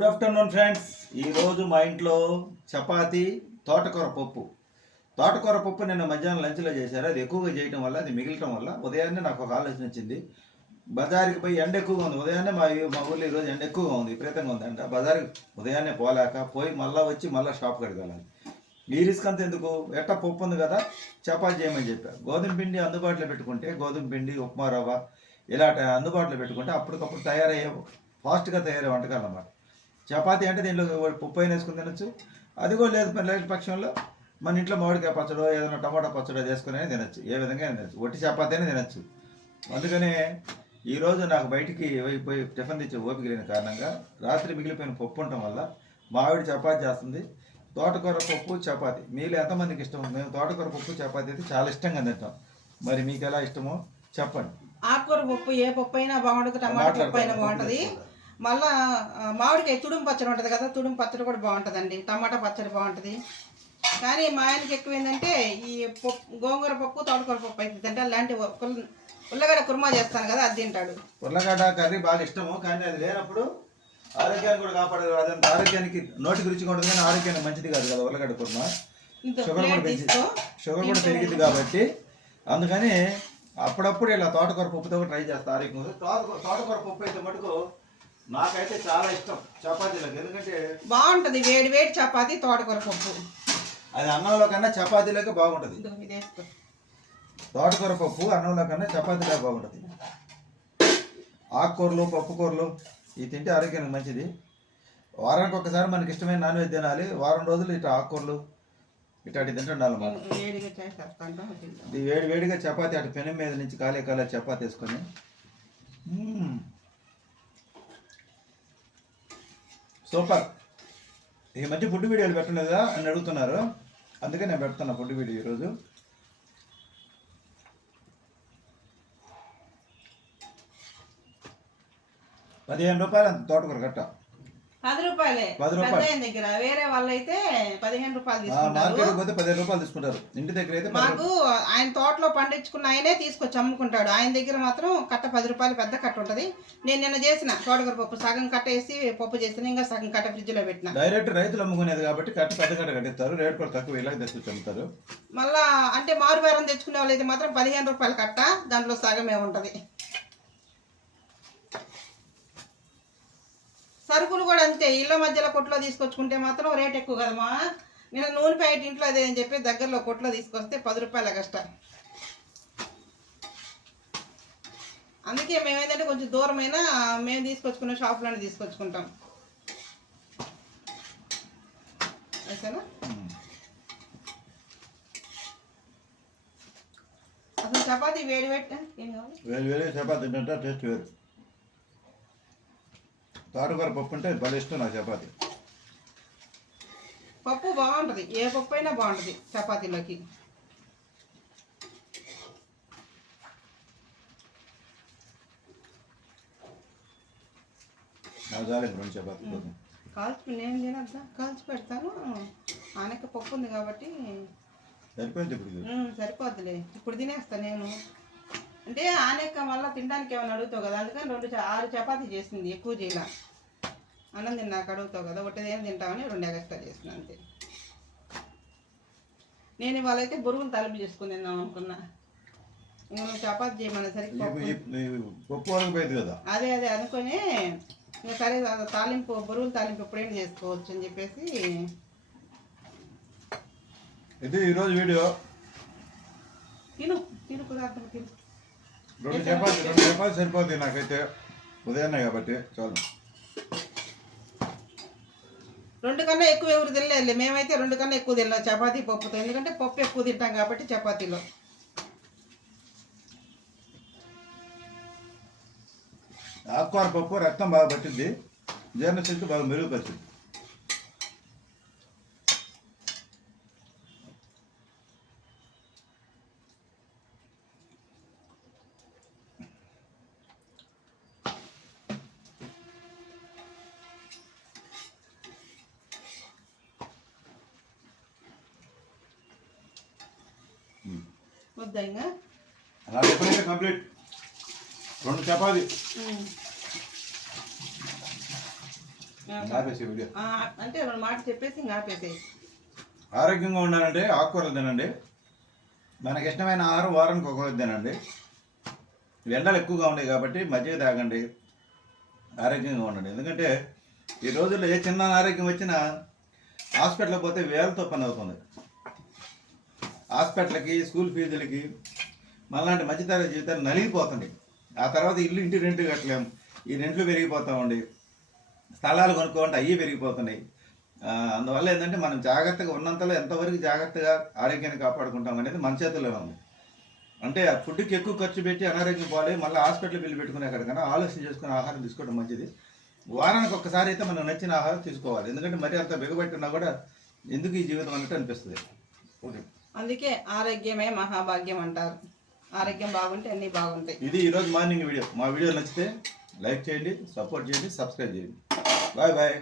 Good afternoon friends ఈరోజు మా ఇంట్లో చపాతి తోటకూర పప్పు. తోటకూర పప్పు నేను మధ్యాహ్నం లంచ్లో చేశారు. అది ఎక్కువగా చేయటం వల్ల అది మిగలటం వల్ల ఉదయాన్నే నాకు ఒక ఆలోచన వచ్చింది. బజార్కి పోయి ఎండ ఎక్కువగా ఉంది. ఉదయాన్నే మా మా ఊళ్ళో ఈరోజు ఎండ ఎక్కువగా ఉంది. విపరీతంగా ఉంది అంట. బజార్కి ఉదయాన్నే పోలేక పోయి మళ్ళీ వచ్చి మళ్ళీ షాప్ కడగాలి ఈ రిస్క్ అంత ఎందుకు? ఎట్ట పప్పు ఉంది కదా చపాతి చేయమని చెప్పారు గోధుమ పిండి అందుబాటులో పెట్టుకుంటే గోధుమ పిండి ఉప్మా రవ్వ ఇలాంటి అందుబాటులో పెట్టుకుంటే అప్పటికప్పుడు తయారయ్యే ఫాస్ట్గా తయారయ్యే వంటకాలు అన్నమాట. చపాతీ అంటే దీంట్లో పప్పు అయిన వేసుకుని తినొచ్చు. అది కూడా లేదు లేని పక్షంలో. మన ఇంట్లో మామిడికాయ పచ్చడో ఏదైనా టమాటా పచ్చడో అయినా తినొచ్చు. ఏ విధంగా తినొచ్చు. ఒట్టి చపాతీ అయినా తినొచ్చు. అందుకనే ఈరోజు నాకు బయటికి పోయి- టిఫిన్ తెచ్చే ఓపిక లేని కారణంగా రాత్రి మిగిలిపోయిన పప్పు ఉండటం వల్ల మా ఆవిడ చపాతీ చేస్తుంది. తోటకూర పప్పు చపాతీ. మీలో ఎంతమందికి ఇష్టం మేము తోటకూర పప్పు చపాతీ అయితే చాలా ఇష్టంగా తింటాం. మరి మీకు ఎలా ఇష్టమో చెప్పండి. ఆకుకూర పప్పు ఏ పప్పు అయినా బాగుంటుంది టమాటా పప్పు అయినా బాగుంటుంది. మళ్ళా మామిడికాయ తుడుము పచ్చడి ఉంటుంది కదా తుడుము పచ్చడి కూడా బాగుంటుందండి. టమాటా పచ్చడి బాగుంటుంది. కానీ మా ఆయనకి ఎక్కువ ఏంటంటే ఈ పప్పు గోంగూర పప్పు తోటకూర పప్పు అయితే తింటే అలాంటి ఉల్ల- ఉల్లగడ్డ కుర్మా చేస్తాను కదా అది తింటాడు. ఉర్లగడ్డ కర్రీ బాగా ఇష్టము కానీ అది లేనప్పుడు ఆరోగ్యాన్ని కూడా కాపాడదు అదంత ఆరోగ్యానికి నోటికి రుచిగా ఉంటుంది కానీ ఆరోగ్యానికి మంచిది కాదు కదా ఉర్లగడ్డ కుర్మ. ఇంత షుగర్ కూడా పెంచి షుగర్ కూడా పెరిగింది కాబట్టి. అందుకని అప్పుడప్పుడు ఇలా తోటకూర పప్పుతో ట్రై చేస్తా. ఆరోగ్యం తోటకూర తోటకూర పప్పు అయితే మటుకు నాకైతే చాలా ఇష్టం చపాతీలకు ఎందుకంటే బాగుంటుంది వేడి వేడి చపాతి తోటకూర పప్పు. అది అన్నంలో కన్నా చపాతీలోకి బాగుంటుంది. తోటకూర పప్పు అన్నంలో కన్నా చపాతీలో బాగుంటుంది. ఆకుకూరలు పప్పుకూరలు ఇవి తింటే ఆరోగ్యానికి మంచిది. వారానికి ఒకసారి మనకి ఇష్టమైన నాన్ వెజ్ తినాలి. వారం రోజులు ఇట్లా ఆకుకూరలు ఇట్లాంటి తింటుండాలి మనం. వేడి వేడిగా చపాతీ అటు పెనం మీద నుంచి కాలే కాలే చపాతీ వేసుకొని మ్మ్. సూపర్. ఈ మధ్య ఫుడ్ వీడియోలు పెట్టలేదా అని అడుగుతున్నారు. అందుకే నేను పెడుతున్నా ఫుడ్ వీడియో ఈరోజు. పదిహేను రూపాయలు అంత తోటకూర కట్ట. పది రూపాయలే. పది రూపాయలు. దగ్గర. వేరే వాళ్ళైతే పదిహేను రూపాయలు తీసుకుంటారు. పోతే పదిహేను రూపాయలు తీసుకుంటారు. ఇంటి దగ్గర అయితే మాకు ఆయన తోటలో పండించుకున్న ఆయనే తీసుకొచ్చి అమ్ముకుంటాడు. ఆయన దగ్గర మాత్రం కట్ట పది రూపాయలు పెద్ద కట్ట ఉంటుంది. నేను నిన్న చేసిన తోటకూర పప్పు సగం కట్ట వేసి పప్పు చేసిన ఇంకా సగం కట్ట ఫ్రిడ్జ్లో పెట్టిన. డైరెక్ట్ రైతులు అమ్ముకునేది కాబట్టి కట్ట పెద్ద కట్ట కట్టిస్తారు. రేట్ కూడా తక్కువ ఇలాగ తెచ్చి అమ్ముతారు. మళ్ళా అంటే మారు బేరం తెచ్చుకునే వాళ్ళైతే మాత్రం పదిహేను రూపాయలు కట్ట దాంట్లో సగమే ఉంటుంది. సరుకులు కూడా అంతే. ఇళ్ళ మధ్యలో కొట్లో తీసుకొచ్చుకుంటే మాత్రం రేట్ ఎక్కువ కదమ్మా. నేను నూనె ప్యాకెట్ ఇంట్లో అదే అని చెప్పి దగ్గరలో కొట్లో తీసుకొస్తే పది రూపాయల కష్టం. అందుకే మేమేంటంటే కొంచెం దూరమైన మేము తీసుకొచ్చుకున్న షాపులోనే తీసుకొచ్చుకుంటాం. ఓకేనా? అసలు చపాతీ వేడి పెట్ట ఏం కావాలి? చపాతీ టేస్ట్ వేరు. తోటకూర పప్పు అంటే భలే ఇష్టం నాకు చపాతీ. పప్పు బాగుంటుంది. ఏ పప్పు అయినా బాగుంటుంది చపాతీలోకి. కాల్చి నేను తినద్దా? కాల్చి పెడతాను. ఆనక పప్పు ఉంది కాబట్టి. ఇప్పుడు. సరిపోద్దులే. ఇప్పుడు తినేస్తా నేను. అంటే ఆనక మళ్ళీ తినడానికి ఏమైనా అడుగుతావు కదా? అందుకని రెండు ఆరు చపాతీ చేసింది ఎక్కువ చేయాల. అన్నం తిన్నాక అడుగుతావు కదా ఒకటిదేం తింటామని రెండు ఎక్స్ట్రా చేసిన అంతే. నేను ఇవాళ అయితే బురుగులు తలుపు చేసుకుని తిందాం అనుకున్నా. నువ్వు చపాతీ పోయింది కదా? అదే అదే అనుకొని ఇంకా సరే తాలింపు బరువులు తాలింపు ఎప్పుడైనా చేసుకోవచ్చు అని చెప్పేసి. ఇది ఈరోజు వీడియో. తిను తిను పదార్థం తిను. రెండు చపాతీ రెండు చపాతీ సరిపోతుంది నాకైతే. ఉదయాన్నే కాబట్టి చాలు. రెండు కన్నా ఎక్కువ ఎవరు తినలేదు మేమైతే రెండు కన్నా ఎక్కువ తిన్నాం చపాతీ పప్పుతో. ఎందుకంటే పప్పు ఎక్కువ తింటాం కాబట్టి చపాతీలో. ఆకుకూర పప్పు రక్తం బాగా పట్టింది జీర్ణశక్తి బాగా మెరుగుపరిచింది ఇంకా ఎప్పుడైతే కంప్లీట్. రెండు చపాతీ. ఆపేసి వీడియో. అంటే రెండు మాట చెప్పేసి ఇంకా ఆపేసేయి. ఆరోగ్యంగా ఉండాలంటే ఆకుకూరలు తినండి. మనకి ఇష్టమైన ఆహారం వారానికి ఒక రోజు తినండి. ఎండలు ఎక్కువగా ఉన్నాయి కాబట్టి మజ్జిగ తాగండి. ఆరోగ్యంగా ఉండండి. ఎందుకంటే ఈ రోజుల్లో ఏ చిన్న అనారోగ్యం వచ్చినా హాస్పిటల్కి పోతే వేలతో పని అవుతుంది. హాస్పిటల్కి స్కూల్ ఫీజులకి మళ్ళాంటి మధ్యతరగతి జీవితాలు నలిగిపోతుంది ఆ తర్వాత ఇల్లు ఇంటి రెంట్ కట్టలేము ఈ రెంట్లు పెరిగిపోతామండి స్థలాలు కొనుక్కోమంటే అవి పెరిగిపోతున్నాయి. అందువల్ల ఏంటంటే మనం జాగ్రత్తగా ఉన్నంతలో ఎంతవరకు జాగ్రత్తగా ఆరోగ్యాన్ని కాపాడుకుంటాం అనేది మన చేతుల్లో ఉంది. అంటే ఆ ఫుడ్కి ఎక్కువ ఖర్చు పెట్టి అనారోగ్యం పోవాలి మళ్ళీ హాస్పిటల్ బిల్లు పెట్టుకునే కన్నా ఆలోచన చేసుకుని ఆహారం తీసుకోవడం మంచిది. వారానికి ఒక్కసారి అయితే మనం నచ్చిన ఆహారం తీసుకోవాలి. ఎందుకంటే మరి అంత బిగబెట్టినా కూడా ఎందుకు ఈ జీవితం అన్నట్టు అనిపిస్తుంది. ఓకే. అందుకే ఆరోగ్యమే మహాభాగ్యం అంటారు. ఆరోగ్యం బాగుంటే అన్నీ బాగుంటాయి. ఇది ఈరోజు మార్నింగ్ వీడియో. మా వీడియో నచ్చితే లైక్ చేయండి సపోర్ట్ చేయండి సబ్స్క్రైబ్ చేయండి. Bye bye.